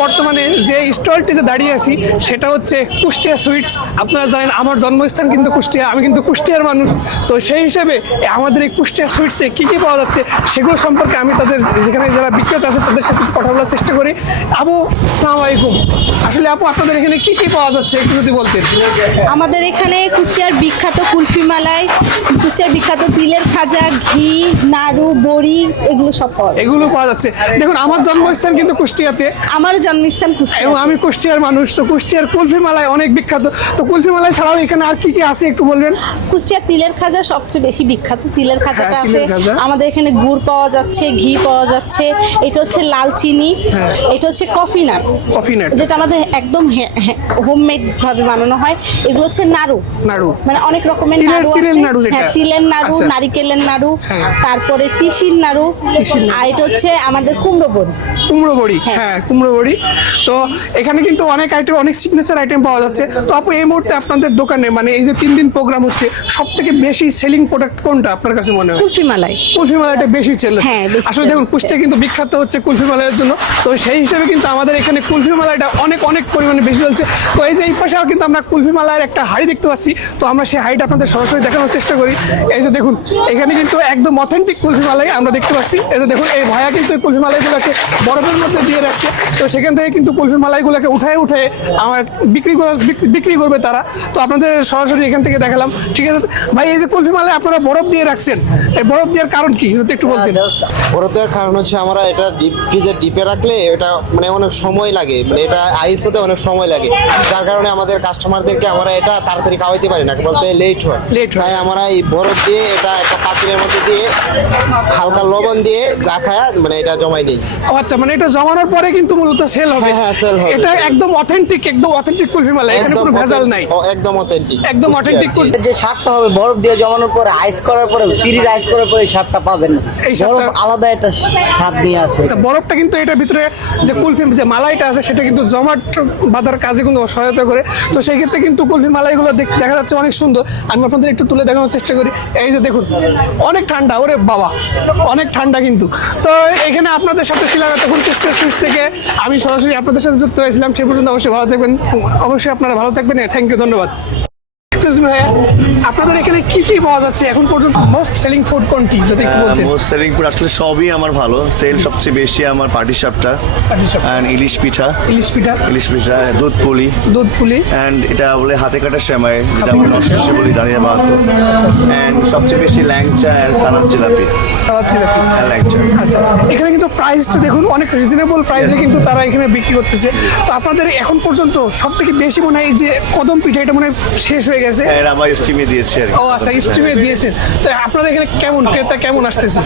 বর্তমানে যে স্টলটিতে দাঁড়িয়ে আছি সেটা হচ্ছে কুষ্টিয়া সুইটস। আপনারা জানেন আমার জন্মস্থান কিন্তু কুষ্টিয়া, আমি কিন্তু কুষ্টিয়ার মানুষ। তো সেই হিসেবে আমাদের এই কুষ্টিয়া সুইটসে কী কী পাওয়া যাচ্ছে সেগুলো সম্পর্কে আমি তাদের যেখানে যারা বিক্রেতা আছে তাদের সাথে কথা বলার চেষ্টা করি। আপু, আসসালামু আলাইকুম। আসলে আপু, আপনাদের এখানে কী কী পাওয়া যাচ্ছে একটু যদি বলতেন। আমাদের এখানে কুষ্টিয়ার বিখ্যাত কুলফি মালাই, কুষ্টিয়ার বিখ্যাত তিলের খাজা, ঘি, নাড়ু, বড়ি, এগুলো সব পাওয়া যায়। এগুলো পাওয়া যাচ্ছে। দেখুন, আমার জন্মস্থান কিন্তু কুষ্টিয়াতে আমারও জন্মস্থান কুষ্টিয়া এবং আমি কুষ্টিয়ার মানুষ। তো কুষ্টিয়ার কুলফি মালাই অনেক বিখ্যাত। তো কুলফি মালাই ছাড়াও এখানে আর কি কি আছে একটু বলবেন। কুষ্টিয়ার তিলের খাজা সবচেয়ে বেশি বিখ্যাত। তিলের খাজাটা হ্যাঁ, আছে তিলের খাজা। আমাদের এখানে, গুড় পাওয়া যাচ্ছে, ঘি পাওয়া যাচ্ছে। এটা হচ্ছে লাল চিনি, হ্যাঁ। এটা হচ্ছে কফি নাট, কফি নাট, যেটা আমাদের একদম হোমমেড ভাবে বানানো হয়। এগুলো হচ্ছে নাড়ু, নাড়ু মানে অনেক রকমের তিলের- নাড়ু তিলের আছে। নাড়ু যেটা। হ্যাঁ, তিলের নাড়ু, আচ্ছা। নারিকেলের নাড়ু, হ্যাঁ। তারপরে তিসির নাড়ু, তিসির নাড়ু। আর এটা হচ্ছে আমাদের কুমড়ো বড়ি। কুমড়ো বড়ি। হ্যাঁ। হ্যাঁ, কুমড়ো বড়ি। তো এখানে কিন্তু অনেক আইটেম, অনেক সিগনেচার আইটেম পাওয়া যাচ্ছে। তো আপু, এই মুহূর্তে আপনাদের দোকানে মানে এই যে 3 দিন প্রোগ্রাম হচ্ছে, সব থেকে বেশি সেলিং প্রোডাক্ট কোনটা আপনার কাছে মনে হয়? কুলফি মালাই। কুলফি মালাইটা বেশি চলে। হ্যাঁ, বেশি আসলে sell দেখুন, হচ্ছে। কুষ্টিয়া কিন্তু বিখ্যাত হচ্ছে কুলফি মালাইয়ের জন্য। তো সেই হিসেবে কিন্তু আমাদের এখানে কুলফি মালাইটা অনেক অনেক পরিমাণে বেশি চলছে। তো এই যে এই পাশেও কিন্তু আমরা কুলফি মালাইয়ের একটা হাড়ি দেখতে পাচ্ছি। তো আমরা সেই হাড়িটা আপনাদের সরাসরি দেখানোর চেষ্টা করি। এই যে দেখুন, এখানে কিন্তু একদম অথেন্টিক কুলফি মালাই আমরা দেখতে পাচ্ছি। এই যে দেখুন, এই ভাইয়া কিন্তু এই কুলফি মালাইগুলোকে বরফের মধ্যে দিয়ে রাখছে। তো সেখান থেকে কিন্তু কুলফি মালাইগুলোকে উঠায় আমার বিক্রি করবে তারা। তো আপনাদের সরাসরি এখান থেকে দেখালাম। ঠিক আছে ভাই, এই যে কুলফি মালাই আপনারা বরফ দিয়ে রাখছেন, এই বরফ দেওয়ার কারণ কি যদি একটু বলতেন। বরফ দেওয়ার কারণ হচ্ছে আমরা এটা ফ্রিজে ডিপে রাখলে এটা মানে অনেক সময় লাগে, মানে এটা আইস হতে অনেক সময় লাগে, যার কারণে আমাদের কাস্টমারদেরকে আমরা এটা তাড়াতাড়ি খাওয়াইতে পারি না, বলতে লেট হয়। Late হয়। তাই আমরা এই বরফ দিয়ে এটা একটা পাতিলের মধ্যে দিয়ে হালকা লবণ দিয়ে যা খায়া মানে এটা জমাই নিই। ও আচ্ছা, মানে এটা জমানোর পরে কিন্তু মূলত সেল হবে। হ্যাঁ, হ্যাঁ, sell হবে। এটা একদম অথেন্টিক কুলফি মালাই, এখানে কোনো ভেজাল নাই, একদম অথেন্টিক, একদম অথেন্টিক কুলফি। যে স্বাদটা হবে বরফ দিয়ে জমানোর পরে, আইস করার পরে, ফ্রিজ আইস করার পরে এই স্বাদটা পাবেন না। এই স্বাদটা- বরফ আলাদা একটা স্বাদ নিয়ে আসে। আচ্ছা, বরফটা কিন্তু এটার ভিতরে যে কুলফি যে মালাইটা আছে সেটা কিন্তু জমাট বাঁধার কাজে কিন্তু সহায়তা করে। তো সেই ক্ষেত্রে কিন্তু কুলফি মালাইগুলো দেখা যাচ্ছে অনেক সুন্দর। আমি আপনাদের একটু তুলে দেখানোর চেষ্টা করি। এই যে দেখুন, অনেক ঠান্ডা, ওরে বাবা, অনেক ঠান্ডা কিন্তু। তো এখানে আপনাদের সাথে ছিলাম তখন কুষ্টিয়া সুইটস থেকে, আমি সরাসরি আপনাদের সাথে যুক্ত হয়েছিলাম। সে পর্যন্ত অবশ্যই ভালো থাকবেন, অবশ্যই আপনারা ভালো থাকবেন। থ্যাংক ইউ, ধন্যবাদ। আপনাদের এখানে কি কি পাওয়া যাচ্ছে এখন পর্যন্ত? মোস্ট সেলিং ফুড কোনটি যদি একটু বলতেন। মোস্ট সেলিং ফুড আসলে সবই আমার ভালো, সেল সবচেয়ে বেশি আমার পাটিসাপটা পাটিসাপটা। অ্যান্ড ইলিশ পিঠা, ইলিশ পিঠা, দুধ পুলি, দুধ পুলি, অ্যান্ড এটা বলে হাতে কাটা সেমাই, যেটা আমরা নষ্ট বলি দাঁড়িয়ে বাহাতো, অ্যান্ড সবচেয়ে বেশি ল্যাংচা অ্যান্ড সালাদ জিলাপি। সালাদ জিলাপি। ল্যাংচা। আচ্ছা, এখানে কিন্তু প্রাইসটা দেখুন, অনেক রিজনেবল প্রাইসে কিন্তু তারা এখানে বিক্রি করতেছে। তো আপনাদের এখন পর্যন্ত সব থেকে বেশি মনে হয় এই যে কদম পিঠা, এটা মনে হয় শেষ হয়ে গেছে। হ্যাঁ, এটা আমার স্টিমে দিয়েছে আর কি। ও আচ্ছা, স্টিমে দিয়েছেন। তো আপনাদের এখানে কেমন ক্রেতা কেমন আসতেছে?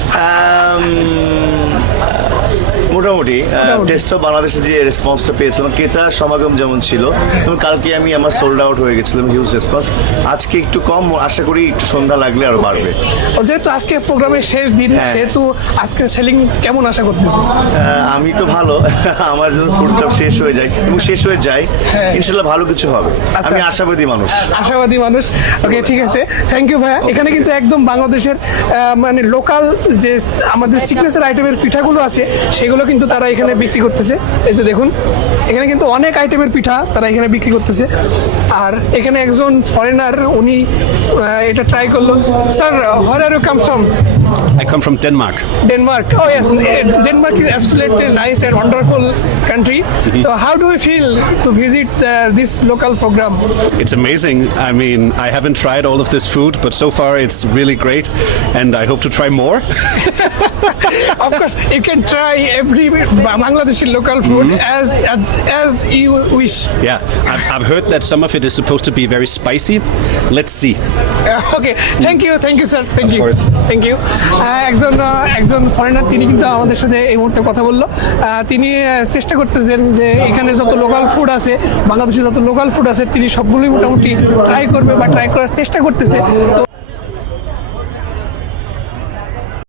মোটামুটি টেস্টও বাংলাদেশে যে রেসপন্সটা পেয়েছিলাম, ক্রেতার সমাগম যেমন ছিল, এবং কালকে আমার সোল্ড আউট হয়ে গেছিলাম, হিউজ রেসপন্স। আজকে একটু কম, আশা করি একটু সন্ধ্যা লাগলে আরো বাড়বে। ও, যেহেতু আজকে প্রোগ্রামের শেষ দিন, হ্যাঁ। সেহেতু আজকে সেলিং কেমন আশা করতেছি? আমি তো ভালো, আমার জন্য ফুডটা শেষ হয়ে যায় এবং শেষ হয়ে যায়, হ্যাঁ। ইনশাল্লাহ ভালো কিছু হবে। আচ্ছা। আমি আশাবাদী মানুষ। আশাবাদী মানুষ। ওকে, ঠিক আছে, থ্যাংক ইউ ভাইয়া। এখানে কিন্তু একদম বাংলাদেশের মানে লোকাল যে আমাদের সিগনেচার আইটেমের পিঠাগুলো আছে সেগুলো কিন্তু তারা এখানে বিক্রি করতেছে। এই যে দেখুন, এখানে কিন্তু অনেক আইটেমের পিঠা তারা এখানে বিক্রি করতেছে। আর এখানে একজন ফরেনার, উনি এটা ট্রাই করলো। Sir, where are you come from? I come from Denmark. Denmark. Oh yes, Denmark is absolutely nice and wonderful country. So how do you feel to visit this local program? It's amazing. I mean, I haven't tried all of this food, but so far it's really great, and I hope to try more. Of course, you can try every Bangladeshi local food as you wish. Yeah, I've heard that some of it is supposed to be very spicy. Let's see. Okay, thank you, sir. Thank you, course. thank you. একজন foreigner, তিনি কিন্তু আমাদের সাথে এই মুহূর্তে কথা বললো। তিনি চেষ্টা করতেছেন যে এখানে যত লোকাল ফুড আছে, বাংলাদেশে যত লোকাল ফুড আছে, তিনি সবগুলোই মোটামুটি ট্রাই করবে বা ট্রাই করার চেষ্টা করতেছে। তো